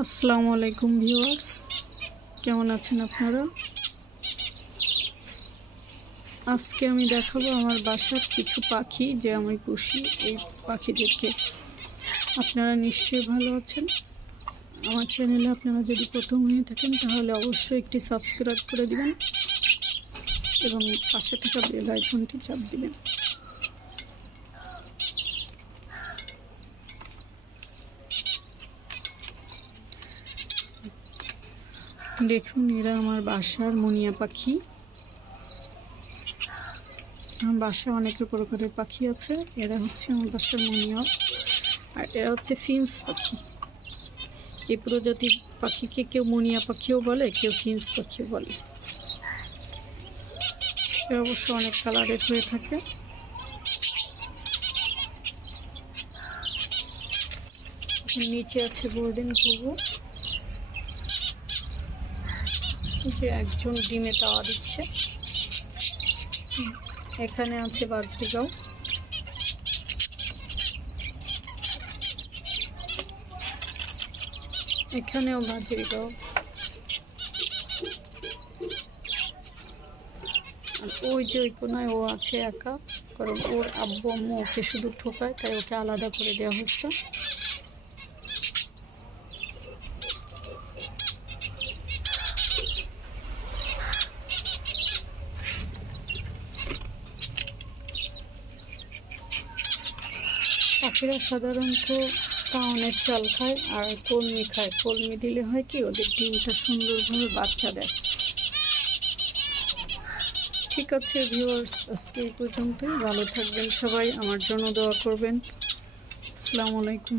আসসালামু আলাইকুম ভিউয়ার্স, কেমন আছেন আপনারা? আজকে আমি দেখাবো আমার বাসার কিছু পাখি যে আমি পুষি। এই পাখিদেরকে আপনারা নিশ্চয়ই ভালো আছেন। আমার চ্যানেলে আপনারা যদি প্রথম হয়ে থাকেন তাহলে অবশ্যই একটি সাবস্ক্রাইব করে দিবেন এবং পাশে থাকা বেল আইকনটি চাপ দিবেন। দেখুন, এরা আমার বাসার মুনিয়া পাখি। আমার বাসায় অনেক প্রকারের পাখি আছে। এরা হচ্ছে আমার বাসার মুনিয়া, আর এরা হচ্ছে ফিন্স পাখি। এই প্রজাতির পাখিকে কেউ মুনিয়া পাখিও বলে, কেউ ফিন্স পাখিও বলে। এরা অবশ্য অনেক কালারের হয়ে থাকে। নিচে আছে গোল্ডেন ঘুঘু, যে একজন ডিমে তাওয়া দিচ্ছে। এখানে আছে বাজরিগাঁও, এখানেও বাজরিগাঁও। আর ওই যে ওই কোনায় ও আছে একা, কারণ ওর আব্বু আম্মু ওকে শুধু ঠোকায়, তাই ওকে আলাদা করে দেওয়া হচ্ছে। পাখিরা সাধারণত কাউনের চাল খায় আর কলমি খায়। কলমি দিলে হয় কি, ওদের ডিমটা সুন্দরভাবে বাচ্চা দেয়। ঠিক আছে ভিউয়ার্স, আজকে এই পর্যন্তই। ভালো থাকবেন সবাই, আমার জন্য দোয়া করবেন। আসসালামু আলাইকুম।